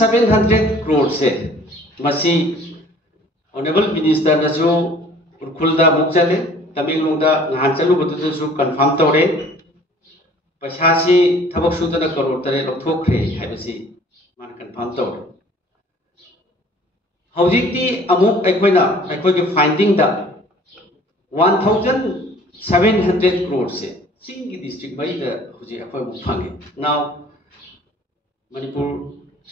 2,700 crore से मसी honourable minister नसु उर्खुलदा मुक्चले तमिलनाडुदा नहान चलु बतुसु कंफर्म तौरे पैसा से थबक सुदना करोड़ तरे लौथोखरे हाइबसी मान कंफर्म तौरे हौजिकती अमुक अखोइना अखोइगे फाइंडिंग दा 1,700 crore से सिंगी डिस्ट्रिक्ट मई दा हुजी अखोइ मुक फंगे नाउ मणिपुर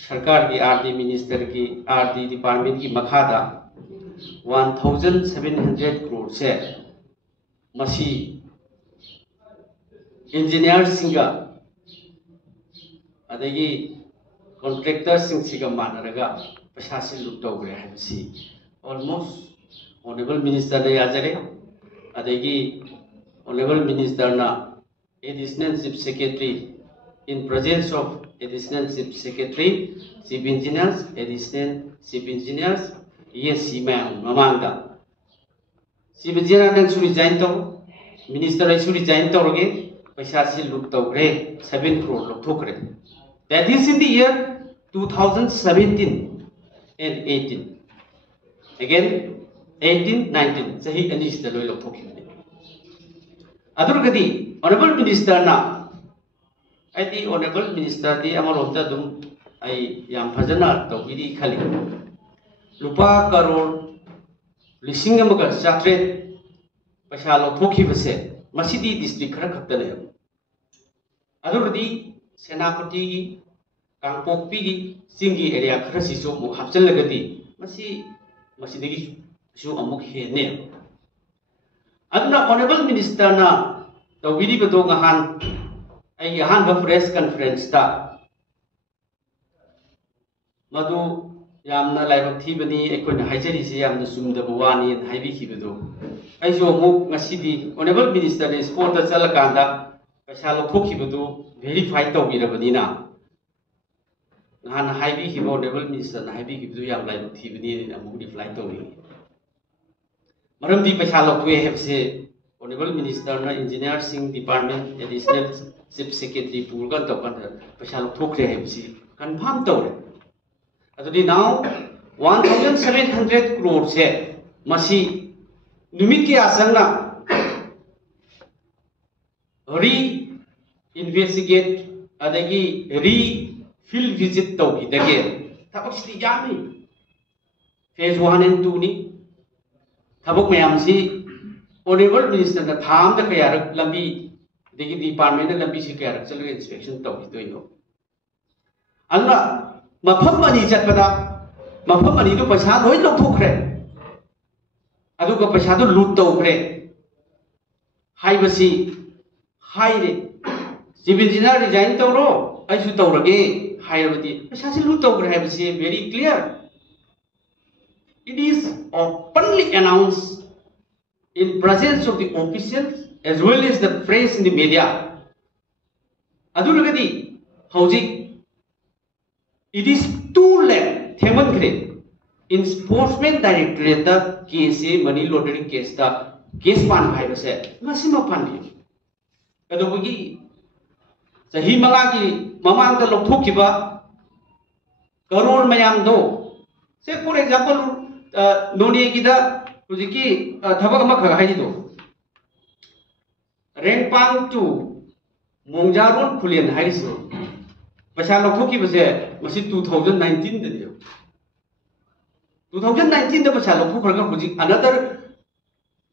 सरकार की आरडी मिनिस्टर की आरडी डिपार्टमेंट की मखादा 1,700 crore से मसी इंजीनियर सिंगा अदगी कॉन्ट्रैक्टर सिंगा मानरगा पैसा से लुट तौरे है ऑलमोस्ट ऑनरेबल मिनिस्टर ने याजरे अदगी ऑनरेबल मिनिस्टर ना additional chief secretary in presence of additional chief secretary chief engineers additional chief engineers ये सीमा ममांगा चीफ इंजीनियर ने सुरी जाइन तो मिनिस्टर ने सुरी जाइन तौरगे पैसा से लुट तौरे 7 crore लौथोखरे that is in the year 2017 and 18 again 18 19 सही अनिश्चित लोई लौथोखिबने अदुरगदी ऑनरेबल मिनिस्टर ना आइदी ऑनरेबल मिनिस्टर दी अमरोमदा दुम आई याम फजना तौबिदी खाली लुपा करोड़ लिसिंग अमगा चात्रे पैसा लौथोखिबसे मसीदी डिस्ट्रिक्ट खरा खतने अदुरदी सेनापति कांगपोकपी सिंगी एरिया खरा सिसो मु हापचलगदी मसीदगी सु अमुक हेने अदुना ऑनरेबल मिनिस्टर ना तौबिदी बदो गहान आई हान प्रेस कॉन्फ्रेंस ता मदु यामना लाइबक थीबनी एकोइन हाइजरी से यामना सुमदब वानी हाइबी खिबदो आइसो अमुक ngasiदी ऑनरेबल मिनिस्टर ने स्पोर्ट दा चलकांदा पैसा लौथोखिबदो वेरीफाई तौबिरबनिना नहान हाइबी खिबो ऑनरेबल मिनिस्टर ना हाइबी खिबदो याम लाइबक थीबनी अमुक रिप्लाई तौनी मरमदी पैसा लौथोए हेबसे ऑनरेबल मिनिस्टर ना engineer Singh department additional chief secretary पूरगा तौकन पैसा लौथोखरे हेबसी कंफर्म तौरे अदुदी नाउ 1,700 crore से मसी निमित की आसंगना री इन्वेस्टिगेट अदगी री फील्ड विजिट तौगी दगे थबक यामी फेज 1 and 2 नि थबक मैम सी ऑनरेबल मिनिस्टर ना थाम द कयारक लंबी दगी डिपार्टमेंट लंबी से कयारक चलगे इंस्पेक्शन तौगी दोइनो अदुना मफम अनी चटपदा मफम अनी तो पैसा लोई लौथोखरे अदुगा पैसा तो लूट तौखरे हाइबसी हाइरे चीफ इंजीनियर रिजाइन तौरो आइसु तौरगे हाइरबदी पैसा से लूट तौखरे हाइबसी very clear it is openly announced in presence of the officials as well as the press in the media aduragadi hauji it is too late theman kre enforcement directorate da case money laundering case da case pan bhai base masima pan bi adogi sahi manga ki mamang da lokthokhiba crore mayam do say for example noni ki da हुजिकी थबक अमा खगा हाइदो रेंगपांग to मोंगजारोन खुलियन हाइसो पैसा लौथोखी बसे मसी 2019 दे 2019 दा पैसा लौथोखरगा हुजि another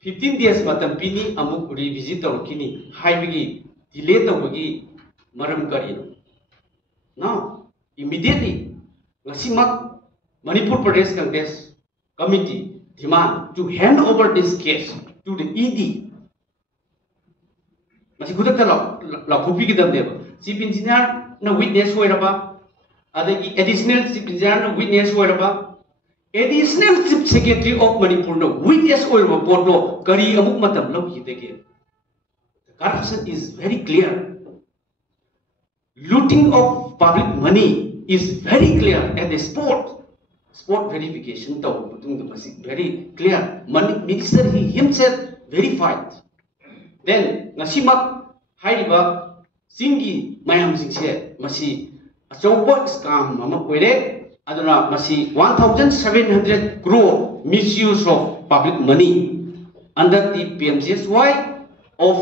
15 days मतम पिनी अमुक revisit तौरकिनी हाइबगी delay तौबगी मरम करिनो now immediately ngasimak Manipur Pradesh Congress Committee demand to hand over this case to the ED. Masih kuda la kopi kita deh. Chief engineer na witness huai apa? Ada additional chief engineer na witness huai apa? Additional chief secretary of Manipur na witness huai apa? Porno kari amuk matam lau kita ke. Corruption is very clear. Looting of public money is very clear at the sport. Sport verification very clear. Minister he himself verified. Then ngasimak haiba singi mayam singse masi achauba scam mama koire aduna masi 1,700 crore misuse of public money under the PMGSY of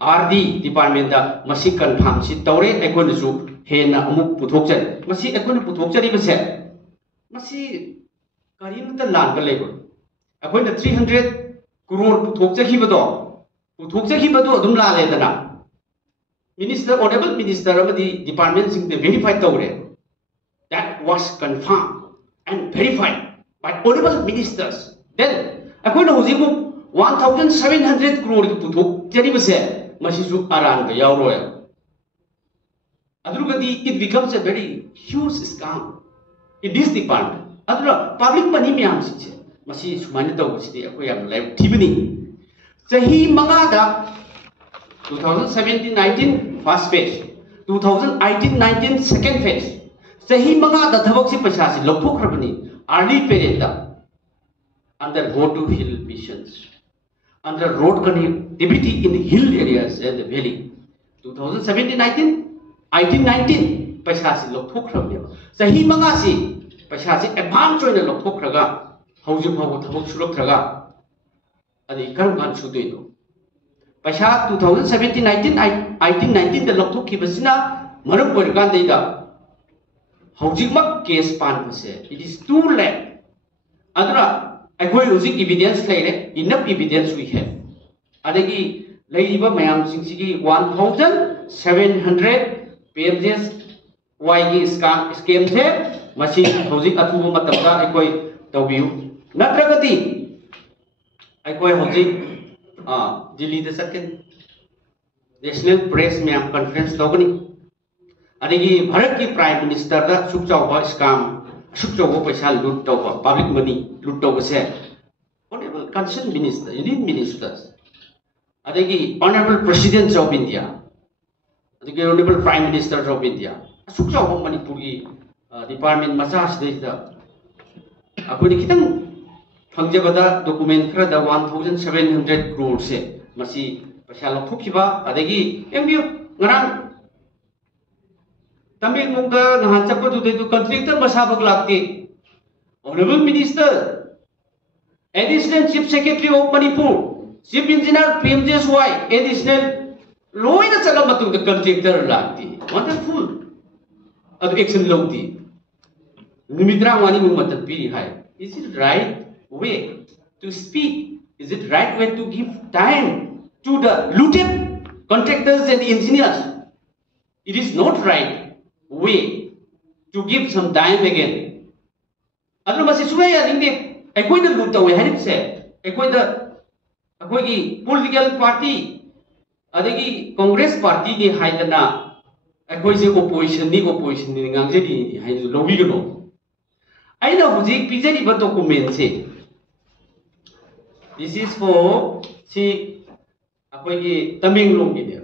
RD department da masi confirm si tawre ekon su hena amuk puthokjari masi ekon puthokjari base masi karim ta lan ka lebo ekon da 300 crore puthokjaki bado adum la le dana minister honorable minister amadi department sing the verify tawre that was confirmed and verified by honorable ministers. Then, according to Huzimu, 1,700 crore puthok jari base masisu aran ka yawroya. Adrugadi it becomes a very huge scam in this department. Adra public money miyam siche masi sumani taw sidi akoyam live tibni. Sahi mangada 2017-19 first phase, 2018-19 second phase. Sahi manga da thabak si paisa si lokthok rabani early period da under go to hill missions under road connectivity in hill areas and the valley 2017-19 18-19 paisa si lokthok rabani sahi manga si paisa si advance oina lokthok raga hauji phago thabak sulok raga adi karam kan sudoi do paisa 2017-19 18-19 da lokthok ki basina maram poi kan dei da Hujikmak case pan pase. It is too late. Adra, I go using evidence later. Enough evidence we have. Adagi, Ladiba Mayam Singsi 1,700 pages. YG scam here. Machine Hujik Atu Matabda, I go W. Natragati. I go Hujik. Delete the second. National Press Mayam Conference Dogani. Adagi Bharat ki Prime Minister da sukchawa scam sukchawa paisa loot tawba public money loot tawba se honorable concerned minister union ministers adagi honorable president of India adagi honorable prime minister of India sukchawa Manipur ki department majas de da akoni kitang phangjabada document khara da 1,700 crore se masi paisa lokhiba adagi MBU ngarang Tamil Mungka nahan chappa tu contractor masabak lakti. Honorable Minister, Additional Chief Secretary of Manipur, Chief Engineer PMGSY, Additional Loy na chala matung the contractor lakti. Wonderful. Adu action logti. Nimitra wani mung matan piri hai. Is it right way to speak? Is it right way to give time to the looted contractors and engineers? It is not right way to give some time again. Adro masi sunaya dingde ekoi da loot tawe harip se ekoi ki political party adagi Congress party ni haidana ekoi se opposition ni ngang je ni hai lobi gano aina hujik pijari ba document se this is for si ekoi ki Tamenglong ni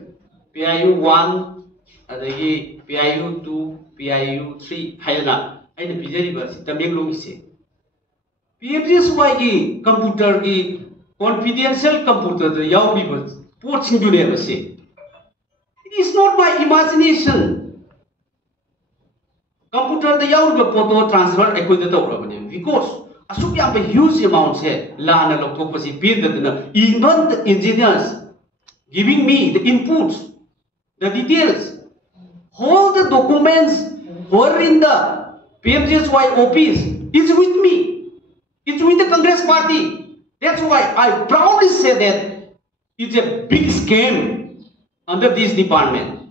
PIU 1 adagi PIU 2, PIU 3 hayana aina pijariba si Tamenglong se PMGSY ki computer ki confidential computer da yauriba port singdune ba se it is not my imagination computer da yauriba photo transfer ekoi da tawrabane because asuk yam huge amount se lana lokthok pasi pin da even the engineers giving me the inputs the details all the documents were in the PMGSY office is with me. It's with the Congress party. That's why I proudly say that it's a big scam under this department.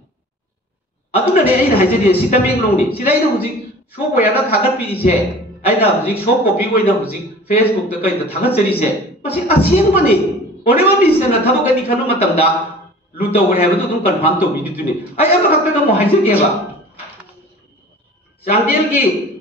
Aduna ne aina hajari si Tamenglong ni sidai da huji show ya da thagat pi se aina huji show copy ko ina huji Facebook da kai da thagat jari se masi aseng bani oreba mi se na thabak ani khanu matam da Luta over have to confirm to be. I am not going to Sandel ki